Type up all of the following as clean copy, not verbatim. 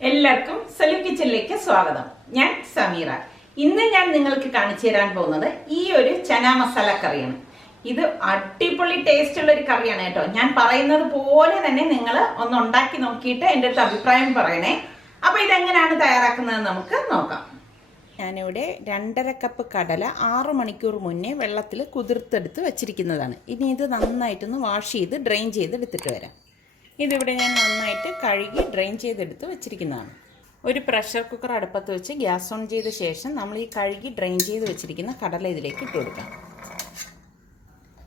എല്ലാവർക്കും സലു കിച്ചനിലേക്ക് സ്വാഗതം. ഞാൻ സമീറ. ഇന്ന് ഞാൻ നിങ്ങൾക്ക് കാണിച്ചു തരാൻ പോകുന്നത് ഈ ഒരു ചന മസാല കറിയാണ്. ഇത് അടിപൊളി ടേസ്റ്റ് ഉള്ള ഒരു കറിയാണ് കേട്ടോ. ഞാൻ പറയുന്നത് പോലെ തന്നെ നിങ്ങൾ ഒന്ന് ഉണ്ടാക്കി നോക്കിയിട്ട് എൻ്റെ അടുത്ത് അഭിപ്രായം പറയണേ. അപ്പൊ ഇതെങ്ങനെയാണ് തയ്യാറാക്കുന്നത് നമുക്ക് നോക്കാം. ഞാനിവിടെ 2.5 കപ്പ് കടല 6 മണിക്കൂർ മുന്നേ വെള്ളത്തിൽ കുതിർത്തെടുത്ത് വെച്ചിരിക്കുന്നതാണ്. ഇനി ഇത് നന്നായിട്ടൊന്ന് വാഷ് ചെയ്ത് ഡ്രെയിൻ ചെയ്തെടുത്തിട്ട് വരാം. ഇതിവിടെ ഞാൻ നന്നായിട്ട് കഴുകി ഡ്രെയിൻ ചെയ്തെടുത്ത് വെച്ചിരിക്കുന്നതാണ്. ഒരു പ്രഷർ കുക്കർ അടുപ്പത്ത് വെച്ച് ഗ്യാസ് ഓൺ ചെയ്ത ശേഷം നമ്മൾ ഈ കഴുകി ഡ്രെയിൻ ചെയ്ത് വെച്ചിരിക്കുന്ന കടല ഇതിലേക്ക് ഇട്ട് കൊടുക്കാം.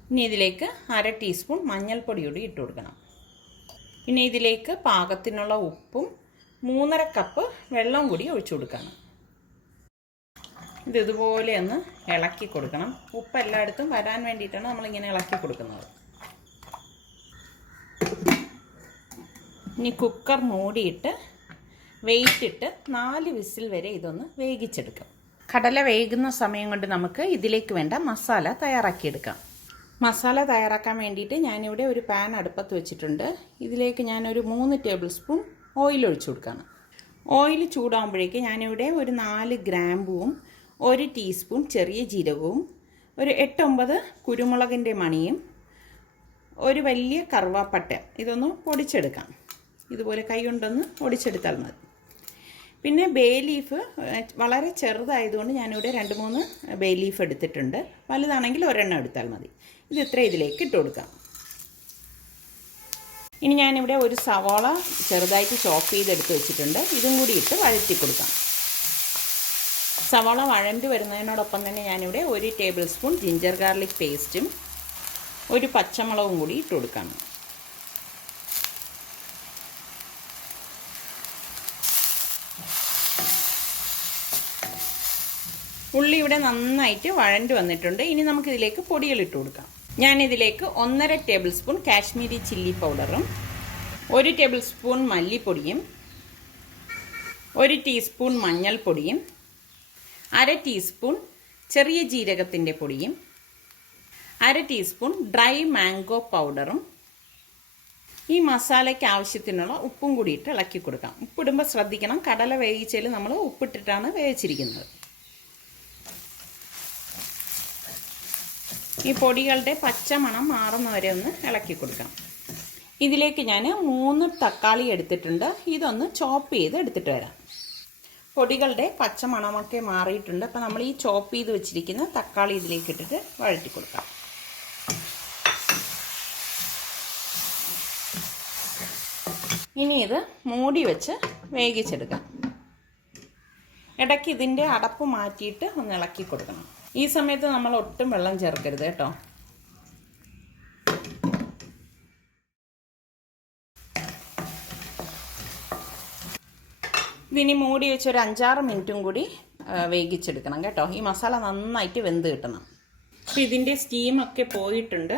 ഇനി ഇതിലേക്ക് 1/2 ടീസ്പൂൺ മഞ്ഞൾപ്പൊടി കൂടി ഇട്ട് കൊടുക്കണം. പിന്നെ ഇതിലേക്ക് പാകത്തിനുള്ള ഉപ്പും 3.5 കപ്പ് വെള്ളം കൂടി ഒഴിച്ചു കൊടുക്കണം. ഇതുപോലെ ഒന്ന് ഇളക്കി കൊടുക്കണം. ഉപ്പ് എല്ലായിടത്തും വരാൻ വേണ്ടിയിട്ടാണ് നമ്മളിങ്ങനെ ഇളക്കി കൊടുക്കുന്നത്. ഇനി കുക്കർ മൂടിയിട്ട് വെയിറ്റ് ഇട്ട് 4 വിസിൽ വരെ ഇതൊന്ന് വേവിച്ചെടുക്കാം. കടല വേകുന്ന സമയം കൊണ്ട് നമുക്ക് ഇതിലേക്ക് വേണ്ട മസാല തയ്യാറാക്കിയെടുക്കാം. മസാല തയ്യാറാക്കാൻ വേണ്ടിയിട്ട് ഞാനിവിടെ ഒരു പാൻ അടുപ്പത്ത് വെച്ചിട്ടുണ്ട്. ഇതിലേക്ക് ഞാനൊരു 3 ടേബിൾ സ്പൂൺ ഓയിൽ ഒഴിച്ചു കൊടുക്കുകയാണ്. ഓയിൽ ചൂടാകുമ്പോഴേക്ക് ഞാനിവിടെ ഒരു 4 ഗ്രാമ്പുവും 1 ടീസ്പൂൺ ചെറിയ ജീരകവും ഒരു 8-9 കുരുമുളകിൻ്റെ മണിയും ഒരു വലിയ കറുവാപ്പട്ട ഇതൊന്ന് പൊടിച്ചെടുക്കാം. ഇതുപോലെ കൈ കൊണ്ടൊന്ന് പൊടിച്ചെടുത്താൽ മതി. പിന്നെ ബേ ലീഫ് വളരെ ചെറുതായതുകൊണ്ട് ഞാനിവിടെ 2-3 ബേ ലീഫ് എടുത്തിട്ടുണ്ട്. വലുതാണെങ്കിൽ ഒരെണ്ണം എടുത്താൽ മതി. ഇത് ഇത്ര ഇതിലേക്ക് ഇട്ട് കൊടുക്കാം. ഇനി ഞാനിവിടെ ഒരു സവാള ചെറുതായിട്ട് ചോപ്പ് ചെയ്തെടുത്ത് വെച്ചിട്ടുണ്ട്. ഇതും കൂടി ഇട്ട് വഴറ്റി കൊടുക്കാം. സവാള വഴണ്ട് വരുന്നതിനോടൊപ്പം തന്നെ ഞാനിവിടെ 1 ടേബിൾ സ്പൂൺ ജിഞ്ചർ ഗാർലിക് പേസ്റ്റും ഒരു പച്ചമുളകും കൂടി ഇട്ട് കൊടുക്കാം. ഉള്ളി ഇവിടെ നന്നായിട്ട് വഴണ്ട് വന്നിട്ടുണ്ട്. ഇനി നമുക്കിതിലേക്ക് പൊടികൾ ഇട്ട് കൊടുക്കാം. ഞാനിതിലേക്ക് 1.5 ടേബിൾ സ്പൂൺ കാശ്മീരി ചില്ലി പൗഡറും 1 ടേബിൾ സ്പൂൺ മല്ലിപ്പൊടിയും 1 ടീസ്പൂൺ മഞ്ഞൾപ്പൊടിയും 1/2 ടീസ്പൂൺ ചെറിയ ജീരകത്തിൻ്റെ പൊടിയും 1/2 ടീസ്പൂൺ ഡ്രൈ മാംഗോ പൗഡറും ഈ മസാലയ്ക്ക് ആവശ്യത്തിനുള്ള ഉപ്പും കൂടിയിട്ട് ഇളക്കി കൊടുക്കാം. ഉപ്പിടുമ്പോൾ ശ്രദ്ധിക്കണം, കടല വേവിച്ചതിൽ നമ്മൾ ഉപ്പിട്ടിട്ടാണ് വേവിച്ചിരിക്കുന്നത്. ഈ പൊടികളുടെ പച്ചമണം മാറുന്ന വരെ ഒന്ന് ഇളക്കി കൊടുക്കാം. ഇതിലേക്ക് ഞാൻ 3 തക്കാളി എടുത്തിട്ടുണ്ട്. ഇതൊന്ന് ചോപ്പ് ചെയ്ത് എടുത്തിട്ട് വരാം. പൊടികളുടെ പച്ചമണമൊക്കെ മാറിയിട്ടുണ്ട്. അപ്പോൾ നമ്മൾ ഈ ചോപ്പ് ചെയ്ത് വെച്ചിരിക്കുന്ന തക്കാളി ഇതിലേക്ക് ഇട്ടിട്ട് വഴറ്റി കൊടുക്കാം. ഇനി ഇത് മൂടി വെച്ച് വേവിച്ചെടുക്കാം. ഇടയ്ക്ക് ഇതിൻ്റെ അടപ്പ് മാറ്റിയിട്ട് ഒന്ന് ഇളക്കി കൊടുക്കണം. ഈ സമയത്ത് നമ്മൾ ഒട്ടും വെള്ളം ചേർക്കരുത് കേട്ടോ. ഇതിനി മൂടി വെച്ച് ഒരു 5-6 മിനിറ്റും കൂടി വേവിച്ചെടുക്കണം കേട്ടോ. ഈ മസാല നന്നായിട്ട് വെന്ത് കിട്ടണം. അപ്പോൾ ഇതിൻ്റെ സ്റ്റീമൊക്കെ പോയിട്ടുണ്ട്.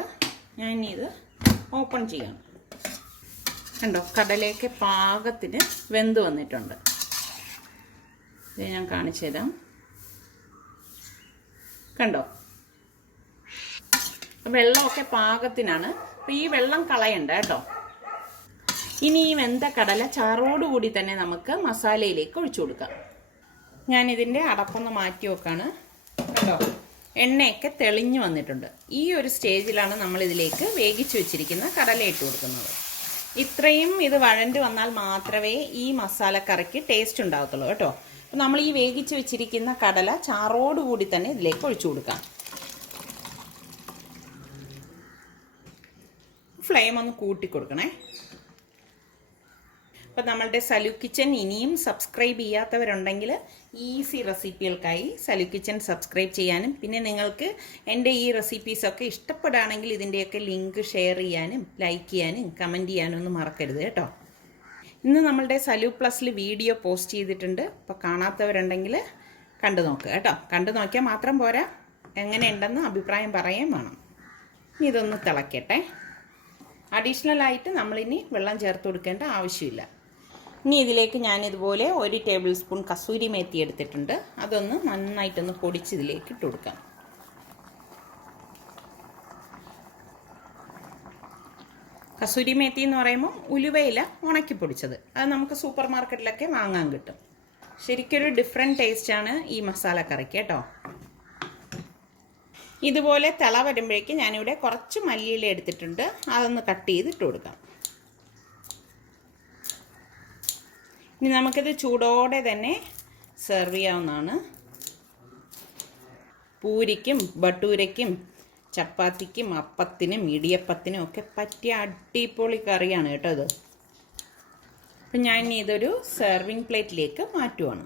ഞാൻ ഇത് ഓപ്പൺ ചെയ്യാം. കണ്ടോ, കടലയൊക്കെ പാകത്തിന് വെന്ത് വന്നിട്ടുണ്ട്. ഇത് ഞാൻ കാണിച്ചു തരാം. കണ്ടോ, വെള്ളമൊക്കെ പാകത്തിനാണ്. അപ്പോൾ ഈ വെള്ളം കളയണ്ട കേട്ടോ. ഇനി ഈ വെന്ത കടല ചാറോടുകൂടി തന്നെ നമുക്ക് മസാലയിലേക്ക് ഒഴിച്ചു കൊടുക്കാം. ഞാനിതിൻ്റെ അടപ്പൊന്ന് മാറ്റി വെക്കാണ്. കേട്ടോ, എണ്ണയൊക്കെ തെളിഞ്ഞു വന്നിട്ടുണ്ട്. ഈ ഒരു സ്റ്റേജിലാണ് നമ്മളിതിലേക്ക് വേവിച്ച് വെച്ചിരിക്കുന്ന കടല ഇട്ട് കൊടുക്കുന്നത്. ഇത്രയും ഇത് വഴണ്ട് വന്നാൽ മാത്രമേ ഈ മസാലക്കറിക്ക് ടേസ്റ്റ് ഉണ്ടാകത്തുള്ളൂ കേട്ടോ. അപ്പോൾ നമ്മൾ ഈ വേവിച്ച് വെച്ചിരിക്കുന്ന കടല ചാറോടുകൂടി തന്നെ ഇതിലേക്ക് ഒഴിച്ചു കൊടുക്കാം. ഫ്ലെയിം ഒന്ന് കൂട്ടി കൊടുക്കണേ. അപ്പോൾ നമ്മളുടെ സലു കിച്ചൻ ഇനിയും സബ്സ്ക്രൈബ് ചെയ്യാത്തവരുണ്ടെങ്കിൽ ഈസി റെസിപ്പികൾക്കായി സലു കിച്ചൻ സബ്സ്ക്രൈബ് ചെയ്യാനും പിന്നെ നിങ്ങൾക്ക് എൻ്റെ ഈ റെസിപ്പീസൊക്കെ ഇഷ്ടപ്പെടുകയാണെങ്കിൽ ഇതിൻ്റെയൊക്കെ ലിങ്ക് ഷെയർ ചെയ്യാനും ലൈക്ക് ചെയ്യാനും കമൻറ്റ് ചെയ്യാനും ഒന്നും മറക്കരുത് കേട്ടോ. ഇന്ന് നമ്മളുടെ സലു പ്ലസിൽ വീഡിയോ പോസ്റ്റ് ചെയ്തിട്ടുണ്ട്. അപ്പോൾ കാണാത്തവരുണ്ടെങ്കിൽ കണ്ടു നോക്കുക കേട്ടോ. കണ്ടു നോക്കിയാൽ മാത്രം പോരാ, എങ്ങനെയുണ്ടെന്ന് അഭിപ്രായം പറയുകയും വേണം. ഇനി ഇതൊന്ന് തിളക്കട്ടെ. അഡീഷണലായിട്ട് നമ്മളിനി വെള്ളം ചേർത്ത് കൊടുക്കേണ്ട ആവശ്യമില്ല. ഇനി ഇതിലേക്ക് ഞാനിതുപോലെ 1 ടേബിൾ സ്പൂൺ കസൂരി മേത്തി എടുത്തിട്ടുണ്ട്. അതൊന്ന് നന്നായിട്ടൊന്ന് പൊടിച്ച് ഇതിലേക്ക് ഇട്ട് കൊടുക്കാം. കസൂരി മേത്തി എന്ന് പറയുമ്പോൾ ഉലുവയില ഉണക്കി പൊടിച്ചത്. അത് നമുക്ക് സൂപ്പർ മാർക്കറ്റിലൊക്കെ വാങ്ങാൻ കിട്ടും. ശരിക്കൊരു ഡിഫറെൻറ്റ് ടേസ്റ്റാണ് ഈ മസാലക്കറിക്ക് കേട്ടോ. ഇതുപോലെ തിള വരുമ്പോഴേക്കും ഞാനിവിടെ കുറച്ച് മല്ലിയില എടുത്തിട്ടുണ്ട്. അതൊന്ന് കട്ട് ചെയ്തിട്ട് കൊടുക്കാം. ഇനി നമുക്കിത് ചൂടോടെ തന്നെ സെർവ് ചെയ്യാവുന്നതാണ്. പൂരിക്കും ഭട്ടൂരയ്ക്കും ചപ്പാത്തിക്കും അപ്പത്തിനും ഇടിയപ്പത്തിനും ഒക്കെ പറ്റിയ അടിപൊളി കറിയാണ് കേട്ടോ ഇത്. അപ്പം ഞാൻ ഇനി ഇതൊരു സെർവിങ് പ്ലേറ്റിലേക്ക് മാറ്റുവാണ്.